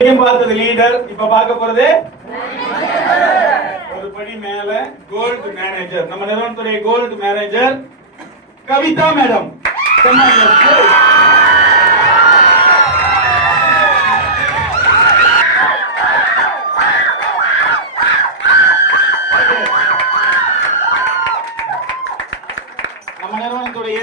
பார்த்தது லீடர், இப்ப பார்க்க போறது ஒரு படி மேல கோல்டு மேனேஜர். நம்ம நிறுவனத்துடைய கோல்டு மேனேஜர் கவிதா மேடம். நம்ம நிறுவனத்துடைய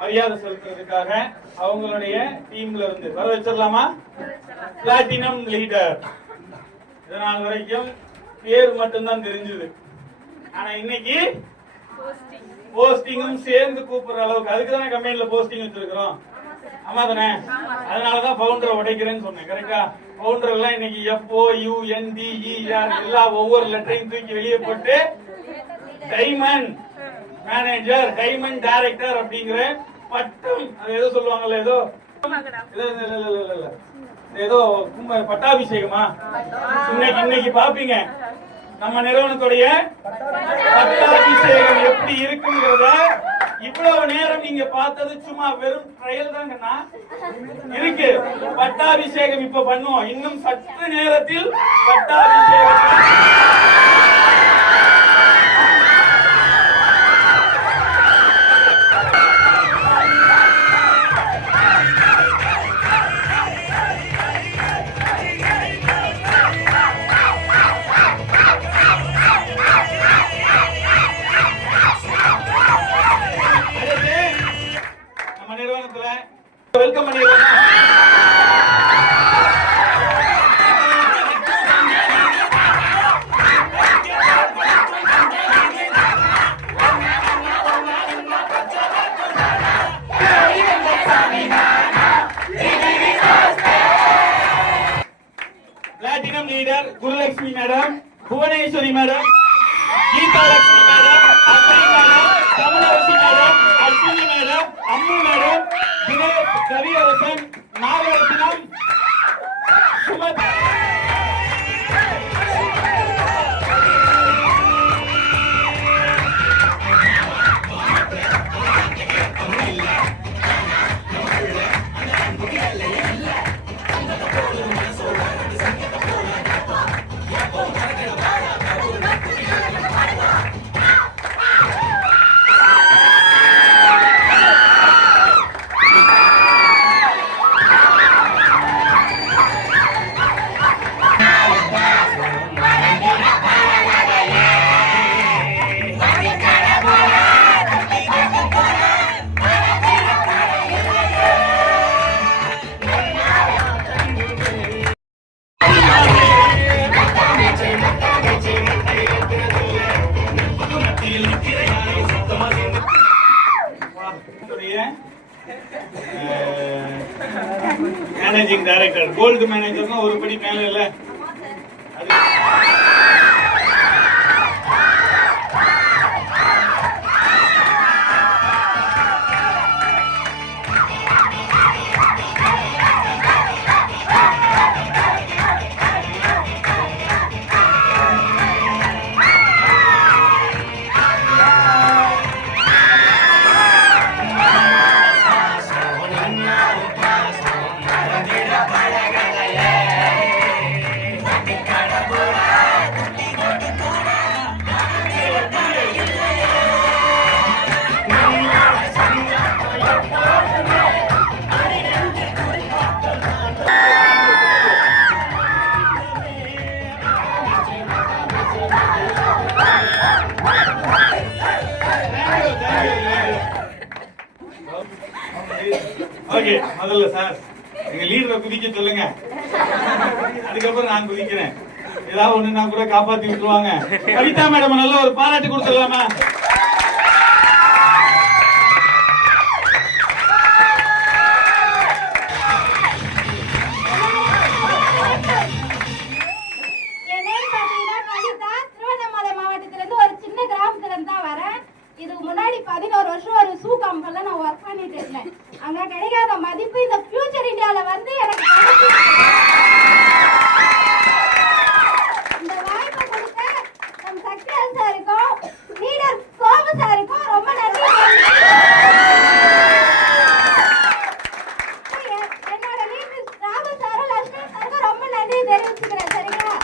மரியாதை செலுத்துறதுக்காக அவங்களுடைய டீம்ல இருந்து வர வச்சிடலாமா? Platinum leader. இதனால் வரைக்கும் பேர் மட்டும்தான் தெரிஞ்சது. ஆனா இன்னைக்கு போஸ்டிங்கும் சேர்ந்து கூப்பிடுற அளவுக்கு, அதுக்கு தானே கம்பெனில போஸ்டிங் வச்சிருக்கிறோம். ஆமா தானே? அதனாலதான் பவுண்டரை உடைக்கிறேன்னு சொன்னேன். கரெக்டா? பவுண்டர் எல்லாம் இன்னைக்கு FOUNDER எல்லா ஒவ்வொரு லெட்டரையும் தூக்கி வெளியே போட்டு டைமண்ட் மேனேஜர், டைமண்ட் டைரக்டர் அப்படிங்கிற பட்டம், அது ஏதோ சொல்லுவாங்கல்ல, ஏதோ பட்டாபிஷேகமா இன்னைக்கு பாப்பீங்க. நம்ம நிறுவனத்துடைய பட்டாபிஷேகம் எப்படி இருக்குங்கிறத இவ்வளவு நேரம் நீங்க பார்த்தது சும்மா வெறும் ட்ரையல் தாங்கண்ணா. இருக்கு பட்டாபிஷேகம் இப்ப பண்ணுவோம். இன்னும் சற்று நேரத்தில் பட்டாபிஷேகம். வெல்கம் பண்ணிடுறோம். Platinum leader Gurulakshmi madam, Bhuvaneswari madam, Geetha Lakshmi madam, Agni madam, Kamalarasi madam, Ashwini madam, Ammu madam, Kaviyarasan, Nagarathinam, Sumath. Managing director, gold மேனேஜர்னா ஒரு படி மேல இல்ல. ஓகே, முதல்ல சார் எங்க லீடரை குதிக்க சொல்லுங்க, அதுக்கப்புறம் நான் குதிக்கிறேன். ஏதாவது ஒண்ணு நான் கூட காப்பாத்தி விட்டுருவாங்க. கவிதா மேடம் நல்ல ஒரு பாராட்டு கொடுத்துடலாமா? இதுக்கு முன்னாடி 11 வருஷம் ஒரு ஷூ கம்பெனில நான் ஒர்க் பண்ணிட்டு இருந்தேன். அங்க கிடைக்காத மதிப்பு இந்த ஃபியூச்சர் இந்தியால வந்து எனக்கு இந்த வாய்ப்பை கொடுத்த நம் சக்திவேல் சாருக்கும் லீடர் சோமு சாருக்கும் ரொம்ப நன்றி. என்னோட லீடர் ராகுல் சாரும் லட்சுமி சாருக்கும் ரொம்ப நன்றி தெரிவிச்சுக்கிறேன். சரிங்களா?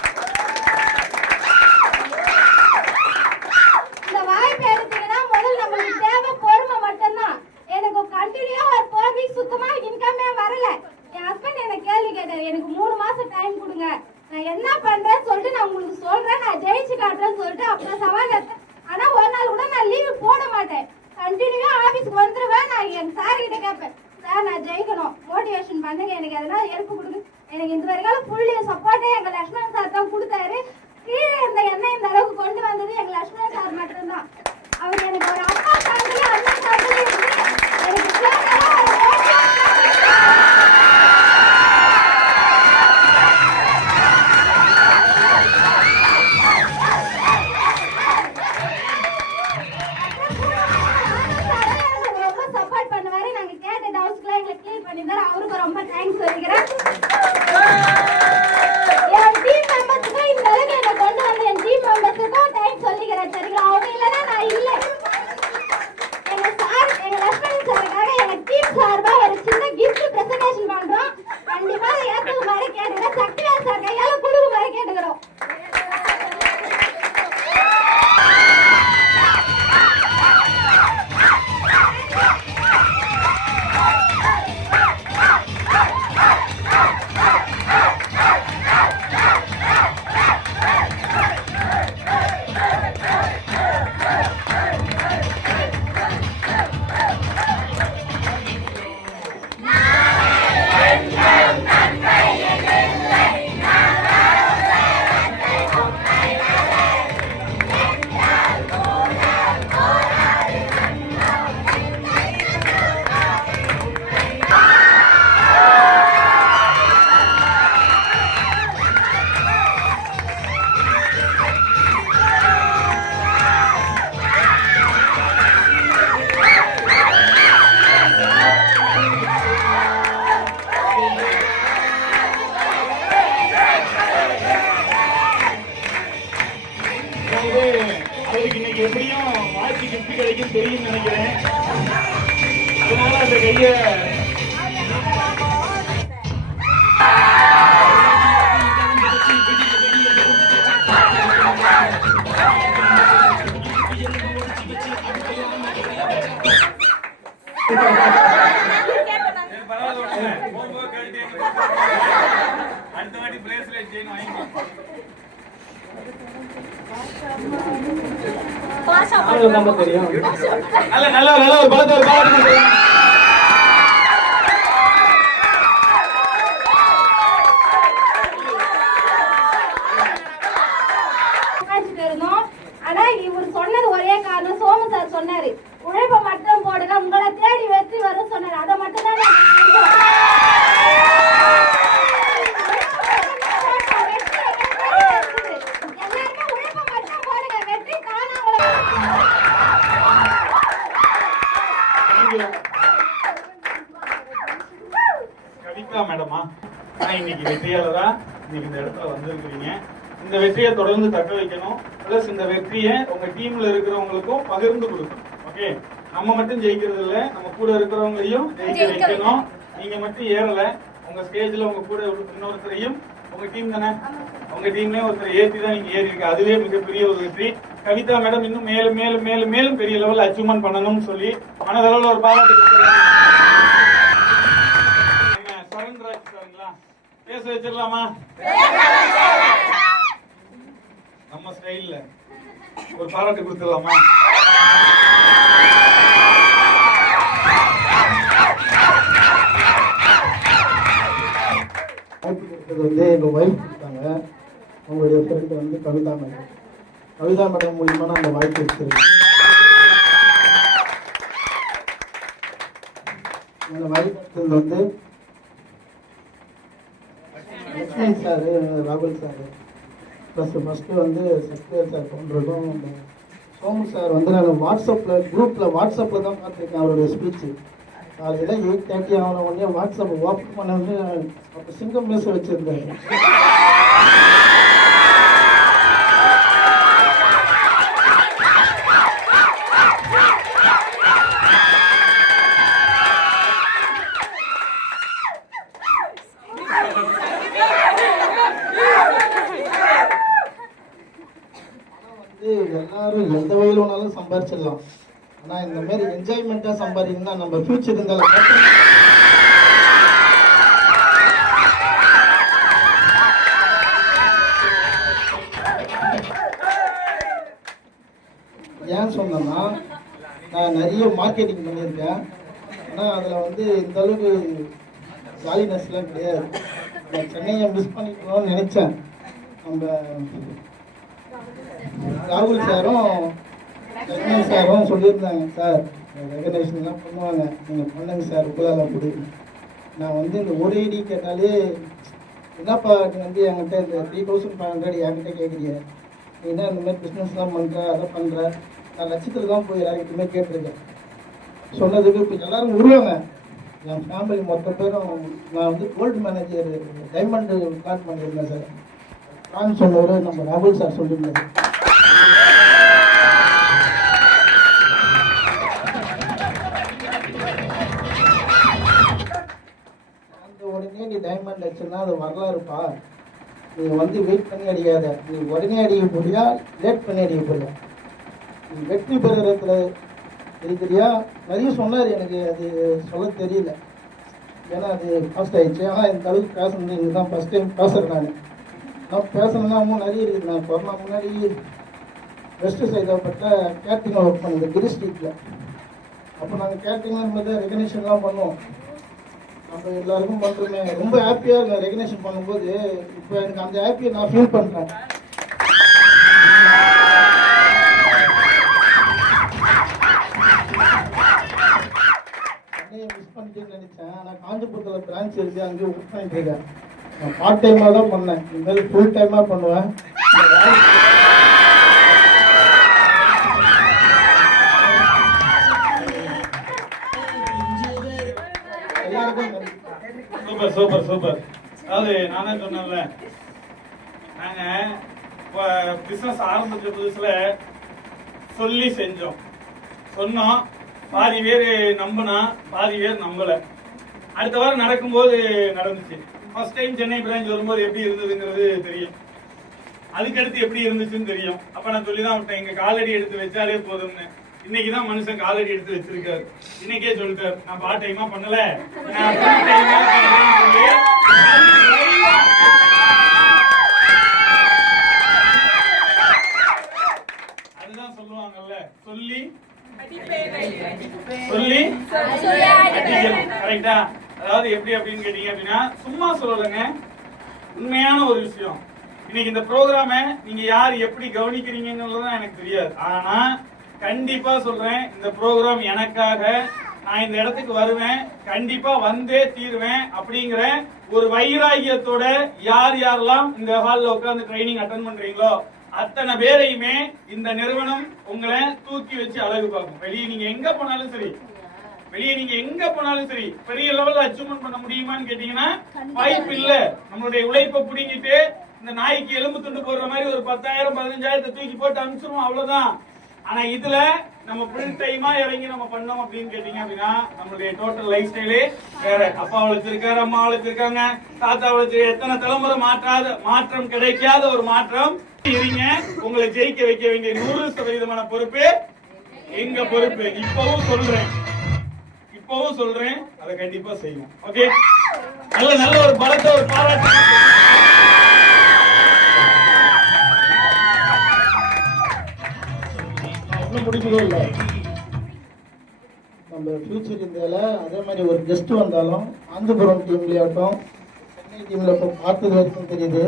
இந்த வாய்ப்பை எடுத்தீங்கன்னா முதல்ல நம்மளுக்கு தேவை பொறுமை மட்டும்தான். எனக்கு கண்டினியூ ஒரு 4 வீக் சுத்தமா இன்கமே வரல. என் ஹஸ்பண்ட் என்ன கேள்வி கேட்டாரு, எனக்கு 3 மாசம் டைம் கொடுங்க, நான் என்ன பண்றேன்னு சொல்லிட்டு நான் உங்களுக்கு சொல்றேன், நான் ஜெயிச்சு காட்டுறேன்னு சொல்லிட்டு அப்புறம் சவால் எடுத்தேன். ஆனா ஒரு நாள் கூட நான் லீவு போட மாட்டேன், கண்டினியூவா ஆபீஸ்க்கு வந்துருவேன். நான் என் சார் கிட்ட கேட்பேன், சார் நான் ஜெயிக்கணும், மோட்டிவேஷன் பண்ணுங்க, எனக்கு எதனா ஹெல்ப் கொடுங்க. எனக்கு இந்த வரைக்கும் ஃபுல்லி சப்போர்ட்டே எங்க லட்சுமணன் சார் தான் கொடுத்தாரு. கீழே இருந்த எண்ணெய் இந்த அளவுக்கு கொண்டு வந்தது எங்க லட்சுமணன் சார் மட்டும்தான். அவர் எனக்கு ஒரு அப்பா சார்பிலும் அண்ணா சார்பிலும் எனக்கு ரொம்ப சப்போர்ட் பண்ணுவாரு. நாங்க கேட்ட டவுட்ஸ்லாம் எங்களை கிளியர் பண்ணிருந்தாரு. அவருக்கு ரொம்ப தேங்க்ஸ் சொல்லிக்கிறேன். என் டீம் மெம்பர்ஸுக்கும் இந்த அளவுக்கு என்ன கொண்டு வந்த என் டீம் மெம்பர்ஸுக்கும் தேங்க்ஸ் சொல்லிக்கிறேன். சரிங்களா? அவங்க இல்லைன்னா நான் இல்லை. எங்க சார், எங்க லட்சுமணன் சாருக்காக எங்க டீம் சார்பா ஒரு சின்ன கிஃப்ட் பிரசன்டேஷன் பண்றோம். கண்டிப்பா அதை ஏற்றுக்குமாறு கேட்டுக்கிறேன். சக்திவேல் சார் கையால கொடுக்குமாறு கேட்டுக்கிறோம். அவருக்கு இன்னைக்கு எப்படியும் வாழ்க்கை கிஃப்ட் கிடைக்கும் தெரியும் நினைக்கிறேன். அதனால அந்த கைய அடுத்த வாட்டி பிரேஸ்லெட் செயின் வாங்கிக்கலாம். நல்ல நல்ல நல்ல ஒரு பலத்தை ஒரு பாராட்டு. ஆனா இவர் சொன்னது ஒரே காரணம், சோமு சார் சொன்னாரு, உழைப்ப மட்டும் போடுங்க, உங்களை தேடி வெற்றி வரும் சொன்னாரு. அதை மட்டும் தான் கவிதா மேடமா, நான் இன்னைக்கு வெற்றியாளரா இன்னைக்கு இந்த இடத்துல வந்திருக்கிறீங்க. இந்த வெற்றியை தொடர்ந்து தக்க வைக்கணும். பிளஸ் இந்த வெற்றியை உங்க டீம்ல இருக்கிறவங்களுக்கும் பகிர்ந்து கொடுக்கணும். ஓகே, நம்ம மட்டும் ஜெயிக்கிறது இல்ல, நம்ம கூட இருக்கிறவங்களையும் ஜெயிக்க வைக்கணும். நீங்க மட்டும் ஏறல, உங்க ஸ்டேஜ்ல உங்க கூட இன்னொருத்தரையும், உங்க டீம் தானே, உங்க டீம்லயும் ஒருத்தர் ஏற்றி தான் நீங்க ஏறி இருக்கு. அதுவே மிகப்பெரிய ஒரு வெற்றி. கவிதா மேடம் இன்னும் மேலும் மேலும் மேலும் மேலும் பெரிய லெவல் அச்சீவ்மெண்ட் பண்ணணும்னு சொல்லி மனதளவில் ஒரு பாராட்டு கொடுத்துருக்காங்க. பேச வச்சிடலாமா? நம்ம ஸ்டைல்ல ஒரு பாராட்டு கொடுத்துடலாமா? வந்து எங்கள் ஒய்ஃப் கொடுத்தாங்க. அவங்களுடைய ஃப்ரெண்டு வந்து கவிதா மேடம் மூலியமாக நான் அந்த வாய்ப்பு எடுத்துருக்கேன். அந்த வாய்ப்பு வந்து லக்ஷ்மண் சார், ராகுல் சார் ஃபஸ்ட்டு வந்து சத்யர் சார் பண்ணுறதும், சோமு சார் வந்து நான் வாட்ஸ்அப்பில் தான் பார்த்துருக்கேன் அவருடைய ஸ்பீச்சு. காலையில் 8:30 ஆன உடனே வாட்ஸ்அப் ஓப்பன் பண்ண வந்து அப்போ சிங்கம் பேச வச்சுருந்தாரு. எல்லாரும் எந்த வகையில் வேணாலும் சம்பாரிச்சிடலாம். ஆனால் இந்த மாதிரி என்ஜாய்மெண்ட்டாக சம்பாதிக்கணும்னா நம்ம ஃபியூச்சர் இருந்தாலும் ஏன் சொன்னேன்னா, நான் நிறைய மார்க்கெட்டிங் பண்ணியிருக்கேன். ஆனால் அதில் வந்து இந்த அளவுக்கு ஜாலினஸ்லாம் கிடையாது. நான் சென்னையை மிஸ் பண்ணிக்கணும்னு நினச்சேன். நம்ம ராகுல் சாரும் லக்ஷ்மண் சாரும் சொல்லியிருந்தாங்க, சார் ரெகனைசேஷன்லாம் பண்ணுவாங்க, நீங்கள் பண்ணுங்க சார், உங்களால் அப்படி. நான் வந்து இந்த ஒரு ஐடி கேட்டாலே, என்னப்பா நீ வந்து என்கிட்ட இந்த 3500 என்கிட்ட கேட்குறீங்க, நீ என்ன இந்த மாதிரி பிஸ்னஸ்லாம் பண்ணுற, அதை பண்ணுற, நான் லட்சத்தில் தான் போய் யார்கிட்டயுமே கேட்டிருக்கேன் சொன்னதுக்கு இப்போ எல்லோரும் விடுவாங்க. என் ஃபேமிலி மொத்த பேரும் நான் வந்து கோல்டு மேனேஜர் டைமண்டு பிளான் பண்ணியிருந்தேன் சார். நான் சொன்னவர் நம்ம ராகுல் சார் சொல்லியிருந்தாரு. உடனே நீ டைமண்ட் அடிச்சுன்னா அது வரலாறுப்பா, நீ வந்து வெயிட் பண்ணி அடிக்காத, நீ உடனே அடிக்க போறியா லேட் பண்ணி அடிக்க போறியா, நீ வெற்றி பெறுறதுல இருக்கிறியா. நிறைய சொன்னார், எனக்கு அது சொல்ல தெரியல, ஏன்னா அது ஃபாஸ்ட் ஆயிடுச்சு. ஆனால் இந்த அளவுக்கு பேசணும் இங்கே தான் ஃபஸ்ட் டைம் பேசுகிறேன். நான் பேசணுன்னா இன்னும் நிறைய இருக்குது. நான் கொரோனா முன்னாடி வெஸ்ட் சைதாப்பட்ட கேட்ரிங்கில் ஒர்க் பண்ணுது கிரி ஸ்ட்ரீட்டில். அப்போ நாங்கள் கேட்ரிங்லாம் இருந்தது ரெகனேஷன்லாம் பண்ணுவோம். நம்ம எல்லாருக்கும் பண்ணுறோமே, ரொம்ப ஹாப்பியாக இருக்கும் ரெகனேஷன் பண்ணும்போது. இப்போ எனக்கு அந்த ஹாப்பியை நான் ஃபீல் பண்ணுறேன். சென்னையை மிஸ் பண்ணிட்டேன்னு நினச்சேன். ஆனால் காஞ்சிபுரத்தில் பிரான்ச் இருக்குது, அங்கேயே ஒர்க் பண்ணிட்டு இருக்கேன். நான் பார்ட் டைமாக தான் பண்ணேன், இனிமேல் ஃபுல் டைமாக பண்ணுவேன். Super super super. அதாவது நானே சொன்னேன்ல, நாங்கள் இப்போ பிஸ்னஸ் ஆரம்பிச்ச புதுசுல சொல்லி செஞ்சோம், சொன்னோம், பாதி பேர் நம்பினா பாதி பேர் நம்பலை. அடுத்த வாரம் நடக்கும்போது நடந்துச்சு. ஃபர்ஸ்ட் டைம் சென்னை பிரான்ச் வரும்போது எப்படி இருந்ததுங்கிறது தெரியும், அதுக்கடுத்து எப்படி இருந்துச்சுன்னு தெரியும். அப்ப நான் சொல்லி தான் விட்டேன், எங்க காலடி எடுத்து வச்சாலே போதும்னு. இன்னைக்குதான் மனுஷன் காலடி எடுத்து வச்சிருக்காரு. இன்னைக்கே சொல்லிட்டாரு, நான் பார்ட் டைமா பண்ணல, நான் ஃபுல் டைமா பண்றேன்னு சொல்லி. அதுதான் சொல்லுவாங்கல்ல, சொல்லி சொல்லி கரெக்டா. அதாவது எப்படி அப்படின்னு கேட்டீங்க அப்படின்னா, சும்மா சொல்லலைங்க, உண்மையான ஒரு விஷயம். இன்னைக்கு இந்த ப்ரோக்ராம நீங்க யார் எப்படி கவனிக்கிறீங்கிறது எனக்கு தெரியாது. ஆனா கண்டிப்பா சொல்றேன், இந்த ப்ரோக்ராம் எனக்காக, நான் இந்த இடத்துக்கு வருவேன், கண்டிப்பா வந்தே தீருவேன் அப்படிங்கிற ஒரு வைராகியத்தோட யார் யாரெல்லாம் இந்த ஹால்ல உட்கார்ந்து ட்ரைனிங் அட்டெண்ட் பண்றீங்களோ அத்தனை பேரையுமே இந்த நிறுவனம் உங்களை தூக்கி வச்சு அழகு பார்க்கும். வெளியே நீங்க எங்க போனாலும் சரி, பெரிய லெவல்ல அச்சீவ்மெண்ட் பண்ண முடியுமான்னு கேட்டீங்கன்னா வாய்ப்பு இல்ல. நம்மளுடைய உழைப்பை பிடிங்கிட்டு இந்த நாய்க்கு எலும்பு துண்டு போடுற மாதிரி ஒரு 10,000 15,000 தூக்கி போட்டு அனுப்பிச்சிருவோம், அவ்வளவுதான். ஆனா இதுல நம்ம ஃபுல் டைமா இறங்கி நம்ம பண்ணோம் அப்படின்னு கேட்டீங்க அப்படின்னா நம்மளுடைய டோட்டல் லைஃப் ஸ்டைலே வேற. அப்பா வளர்த்திருக்காரு, அம்மா வளர்த்திருக்காங்க, தாத்தா வளர்த்து, எத்தனை தலைமுறை மாற்றம் கிடைக்காத ஒரு மாற்றம். இருங்க, உங்களை ஜெயிக்க வைக்க வேண்டிய 100% பொறுப்பு எங்க பொறுப்பு. இப்பவும் சொல்றேன், அதை கண்டிப்பா செய்வோம். ஓகே, நல்ல ஒரு பலத்தை, ஒரு பாராட்டு. முடிக்கவே இல்லை. நம்ம ஃபியூச்சர் இந்தியாவில் அதே மாதிரி ஒரு கெஸ்ட் வந்தாலும் காஞ்சிபுரம் டீம்லேயாட்டும், சென்னை டீமில் இப்போ பார்த்தது வரைக்கும் தெரியுது,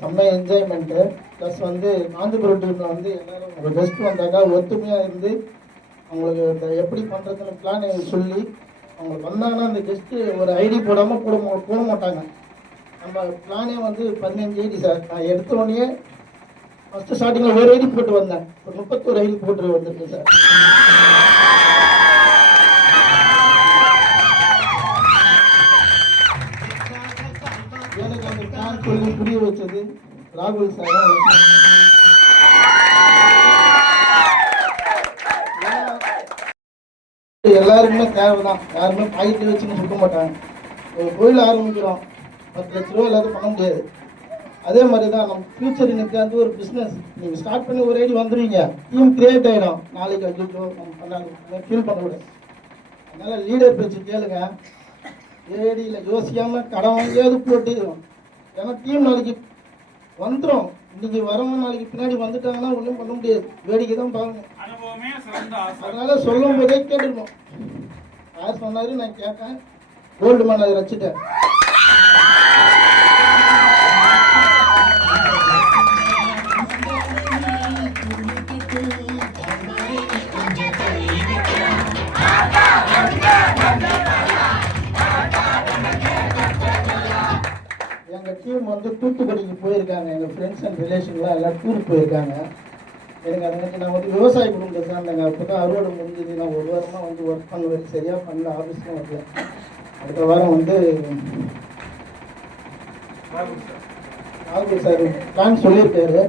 செம்ம என்ஜாய்மெண்ட்டு. ப்ளஸ் வந்து காஞ்சிபுரம் டீமில் வந்து எல்லாரும் ஒரு கெஸ்ட் வந்தாக்கா ஒத்துமையாக இருந்து அவங்களுக்கு இந்த எப்படி பண்ணுறதுன்னு பிளான் சொல்லி அவங்களுக்கு வந்தாங்கன்னா அந்த கெஸ்ட்டு ஒரு ஐடி போடாமல் போட மாட்டாங்க. நம்ம பிளானே வந்து 15 ஐடி சார். நான் எடுத்த உடனே ஃபஸ்ட்டு ஸ்டார்டிங்கில் ஒரு ஐடி போட்டு வந்தேன், இப்போ 31 ஐடி போட்டு வந்திருக்கேன் சார். எனக்கு அந்த பிளான் சொல்லி புரிய வச்சது ராகுல் சார் தான். எல்லாருக்குமே தேவைதான், யாருமே பாக்கெட்ல வச்சுன்னு சுத்த மாட்டாங்க. ஒரு கோயில் ஆரம்பிக்கிறோம், 10 லட்ச ரூபா எல்லாத்தையும் பண்ண முடியாது. அதே மாதிரி தான் நம்ம ஃபியூச்சர் இன்னைக்கு வந்து ஒரு பிஸ்னஸ் நீங்கள் ஸ்டார்ட் பண்ணி ஒரு ஐடி வந்துடுவீங்க, டீம் கிரியேட் ஆகிடும். நாளைக்கு அஞ்சு நம்ம பண்ணாங்க ஃபீல் பண்ணக்கூடாது. அதனால் லீடர் பேச்சு கேளுங்க. ஏடியில் யோசிக்காமல் கடன் வாங்கியாவது போட்டு, ஏன்னா டீம் நாளைக்கு வந்துடும். இன்னைக்கு வரவங்க நாளைக்கு பின்னாடி வந்துட்டாங்கன்னா ஒன்றும் பண்ண முடியாது, வேடிக்கை தான் பாருங்க. அதனால சொல்லும் போதே கேட்டுருக்கோம். யார் சொன்னாரு நான் கேட்டேன், கோல்டு மேன் அதை வச்சுட்டேன். எங்கள் டீம் வந்து தூத்துக்குடிக்கு போயிருக்காங்க, எங்கள் ஃப்ரெண்ட்ஸ் அண்ட் ரிலேஷன்லாம் எல்லாம் டூருக்கு போயிருக்காங்க. எனக்கு அதுக்கு நான் வந்து விவசாய குடும்பத்தை சார்ந்தேங்க. அப்போ தான் அறுவடை முடிஞ்சது. நான் ஒரு வாரமாக வந்து ஒர்க் பண்ணுவேன், சரியாக பண்ணல, ஆஃபீஸ்லாம் வரல. அடுத்த வாரம் வந்து ராகுல் சார் பிளான் சொல்லியிருக்காரு.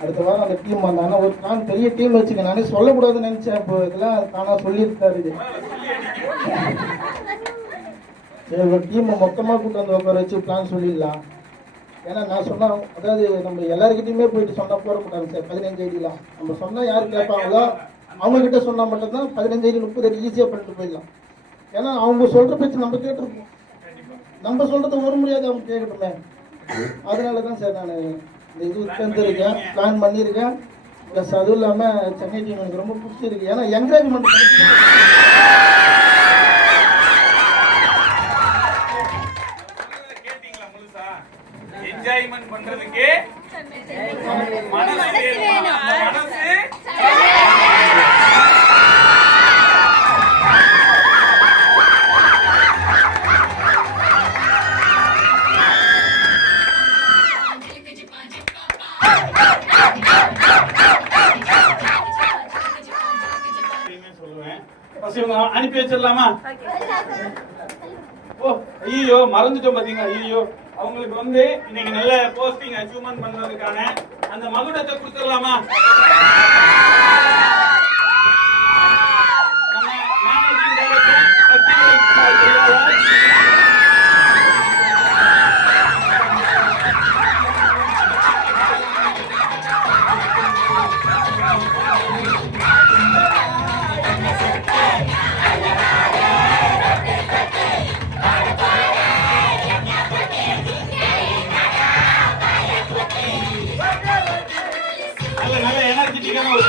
அடுத்த வாரம் அந்த டீம் வந்தாங்கன்னா ஒரு பிளான் பெரிய டீம் வச்சுக்க. நானே சொல்லக்கூடாதுன்னு நினச்சேன், இப்போ இதெல்லாம் தானாக சொல்லியிருக்காரு. இது சரி, ஒரு டீமை மொத்தமாக கூட்டு வந்து உட்கார வச்சு பிளான் சொல்லிடலாம். ஏன்னா நான் சொன்னால், அதாவது நம்ம எல்லாருக்கிட்டையுமே போயிட்டு சொன்னால் போட மாட்டாங்க சார். 15 ஐடிலாம் நம்ம சொன்னால் யார் கேட்பாங்களோ அவங்கக்கிட்ட சொன்னால் மட்டும்தான் 15 ஐடி 30 ஐடி ஈஸியாக பண்ணிட்டு போயிடலாம். ஏன்னா அவங்க சொல்கிற பேச்சு நம்ம கேட்டிருப்போம், நம்ம சொல்கிறத ஒரு முடியாது அவங்க கேட்கட்டுமே. அதனால தான் சார் நான் இந்த இது உட்காந்துருக்கேன், பிளான் பண்ணியிருக்கேன். ப்ளஸ் அதுவும் இல்லாமல் சென்னை டீம் எனக்கு ரொம்ப பிடிச்சிருக்கு. ஏன்னா என்கரேஜ்மெண்ட் என்ஜாய்மெண்ட் பண்றதுக்கு மனசு வேணும். மனசு சொல்லுவேன். அனுப்பி வச்சிடலாமா? ஓ ஐயோ மறந்துட்டோம் பாத்தீங்களா. ஐயோ அவங்களுக்கு வந்து இன்னைக்கு நல்ல போஸ்டிங் அச்சீவ்மெண்ட் பண்றதுக்கான அந்த மகுடத்தை கொடுத்துடலாமா? நம்ம மேனேஜிங் டைரக்டர் நல்ல எனர்ஜெட்டிக்கான ஒரு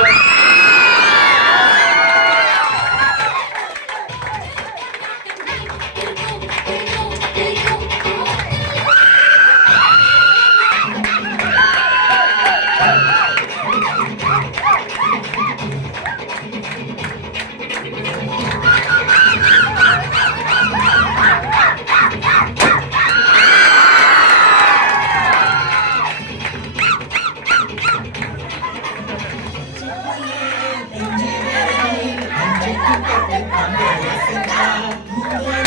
I'm